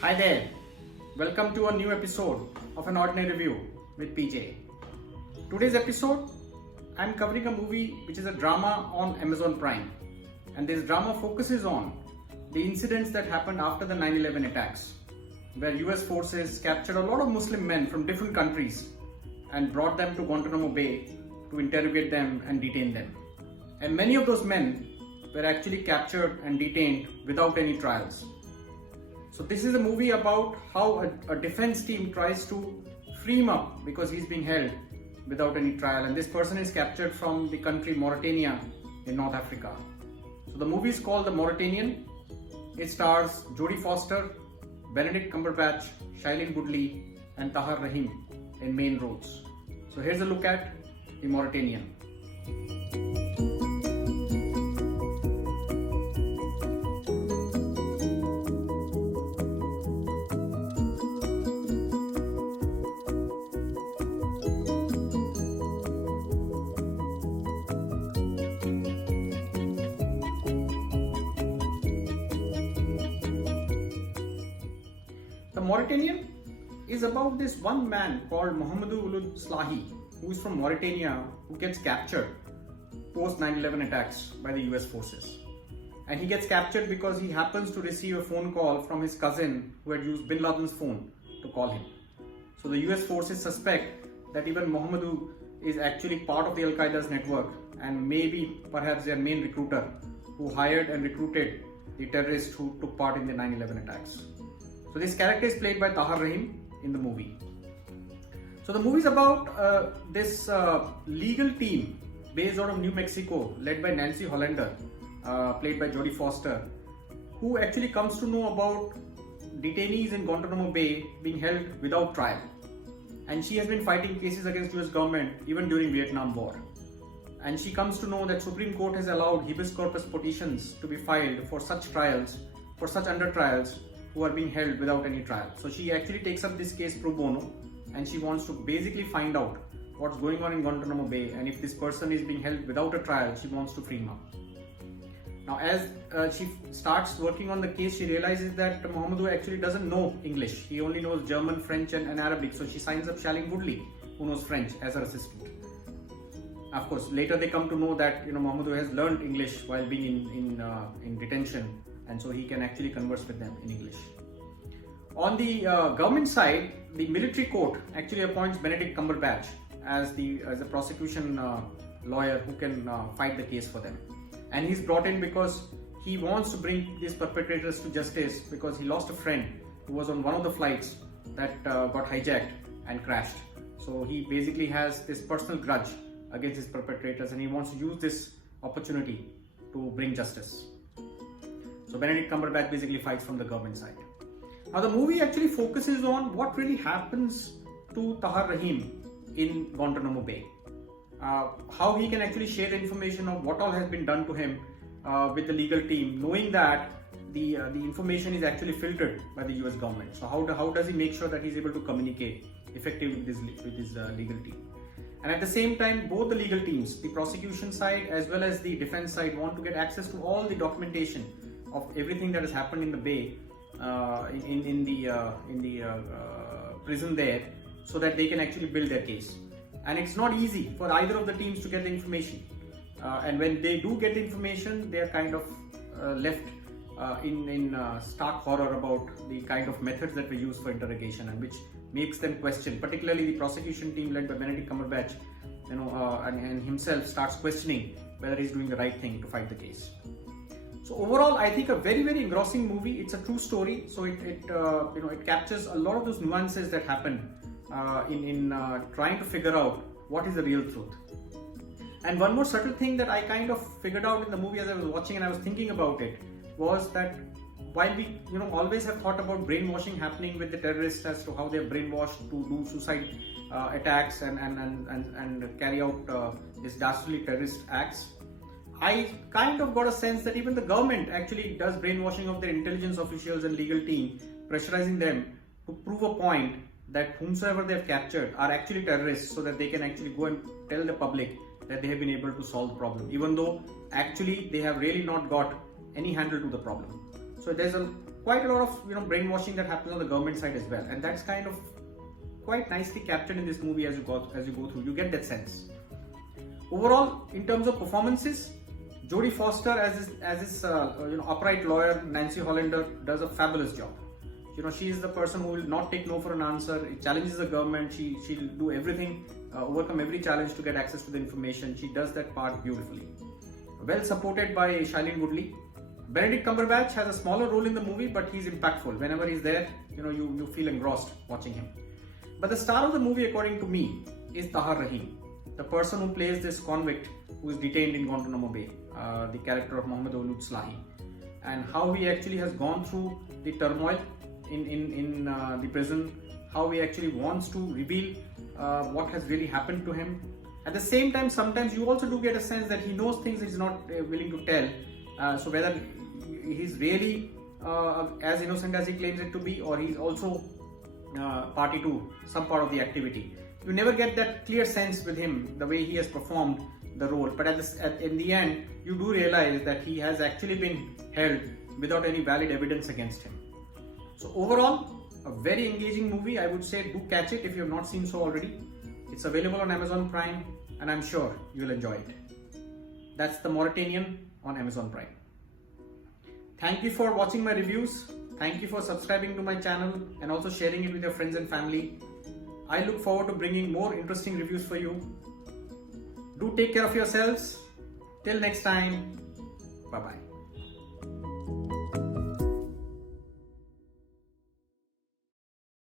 Hi there, welcome to a new episode of An Ordinary Review with PJ. Today's episode, I'm covering a movie which is a drama on Amazon Prime, and this drama focuses on the incidents that happened after the 9/11 attacks, where US forces captured a lot of Muslim men from different countries and brought them to Guantanamo Bay to interrogate them and detain them. And many of those men were actually captured and detained without any trials. So this is a movie about how a defense team tries to free him up because he's being held without any trial, and this person is captured from the country Mauritania in North Africa. So the movie is called The Mauritanian. It stars Jodie Foster, Benedict Cumberbatch, Shailene Woodley and Tahar Rahim in main roles. So here's a look at The Mauritanian. The Mauritanian is about this one man called Mohamedou Ould Slahi, who is from Mauritania, who gets captured post 9/11 attacks by the US forces. And he gets captured because he happens to receive a phone call from his cousin who had used Bin Laden's phone to call him. So the US forces suspect that even Mohamedou is actually part of the Al-Qaeda's network and maybe perhaps their main recruiter who hired and recruited the terrorists who took part in the 9/11 attacks. So this character is played by Tahar Rahim in the movie. So the movie is about this legal team based out of New Mexico, led by Nancy Hollander, played by Jodie Foster, who actually comes to know about detainees in Guantanamo Bay being held without trial. And she has been fighting cases against US government even during Vietnam War. And she comes to know that Supreme Court has allowed habeas corpus petitions to be filed for such trials, for such under trials who are being held without any trial. So she actually takes up this case pro bono, and she wants to basically find out what's going on in Guantanamo Bay, and if this person is being held without a trial, she wants to free him up. Now as she starts working on the case, she realizes that Mohamedou actually doesn't know English. He only knows German, French and Arabic, so she signs up Shailene Woodley, who knows French, as her assistant. Of course, later they come to know that Mohamedou has learned English while being in detention, and so he can actually converse with them in English. On the government side, the military court actually appoints Benedict Cumberbatch as a prosecution lawyer who can fight the case for them. And he's brought in because he wants to bring these perpetrators to justice, because he lost a friend who was on one of the flights that got hijacked and crashed. So he basically has this personal grudge against his perpetrators, and he wants to use this opportunity to bring justice. So Benedict Cumberbatch basically fights from the government side. Now the movie actually focuses on what really happens to Tahar Rahim in Guantanamo Bay. How he can actually share information of what all has been done to him with the legal team, knowing that the information is actually filtered by the US government. So how does he make sure that he's able to communicate effectively with his legal team? And at the same time, both the legal teams, the prosecution side as well as the defense side, want to get access to all the documentation of everything that has happened in the bay, in the prison there, so that they can actually build their case. And it's not easy for either of the teams to get the information. And when they do get the information, they are kind of left in stark horror about the kind of methods that were used for interrogation, and which makes them question, particularly the prosecution team led by Benedict Cumberbatch, and himself starts questioning whether he's doing the right thing to fight the case. So overall, I think a very, very engrossing movie. It's a true story, so it captures a lot of those nuances that happen in trying to figure out what is the real truth. And one more subtle thing that I kind of figured out in the movie as I was watching and I was thinking about it was that while we always have thought about brainwashing happening with the terrorists as to how they are brainwashed to do suicide attacks and carry out these dastardly terrorist acts, I kind of got a sense that even the government actually does brainwashing of their intelligence officials and legal team, pressurizing them to prove a point that whomsoever they have captured are actually terrorists, so that they can actually go and tell the public that they have been able to solve the problem, even though actually they have really not got any handle to the problem. So there's a quite a lot of brainwashing that happens on the government side as well, and that's kind of quite nicely captured in this movie as you go through. You get that sense. Overall, in terms of performances, Jodie Foster as his upright lawyer Nancy Hollander does a fabulous job. She is the person who will not take no for an answer. It challenges the government. She'll do everything, overcome every challenge to get access to the information. She does that part beautifully. Well supported by Shailene Woodley. Benedict Cumberbatch has a smaller role in the movie, but he's impactful. Whenever he's there, you feel engrossed watching him. But the star of the movie, according to me, is Tahar Rahim, the person who plays this convict who is detained in Guantanamo Bay, the character of Mohammed Ould Slahi, and how he actually has gone through the turmoil in the prison, how he actually wants to reveal what has really happened to him. At the same time, sometimes you also do get a sense that he knows things he's not willing to tell. So whether he's really as innocent as he claims it to be, or he's also party to some part of the activity. You never get that clear sense with him, the way he has performed the role. But in the end, you do realize that he has actually been held without any valid evidence against him. So overall, a very engaging movie. I would say do catch it if you have not seen so already. It's available on Amazon Prime, and I'm sure you'll enjoy it. That's The Mauritanian on Amazon Prime. Thank you for watching my reviews. Thank you for subscribing to my channel and also sharing it with your friends and family. I look forward to bringing more interesting reviews for you. Do take care of yourselves. Till next time, bye-bye.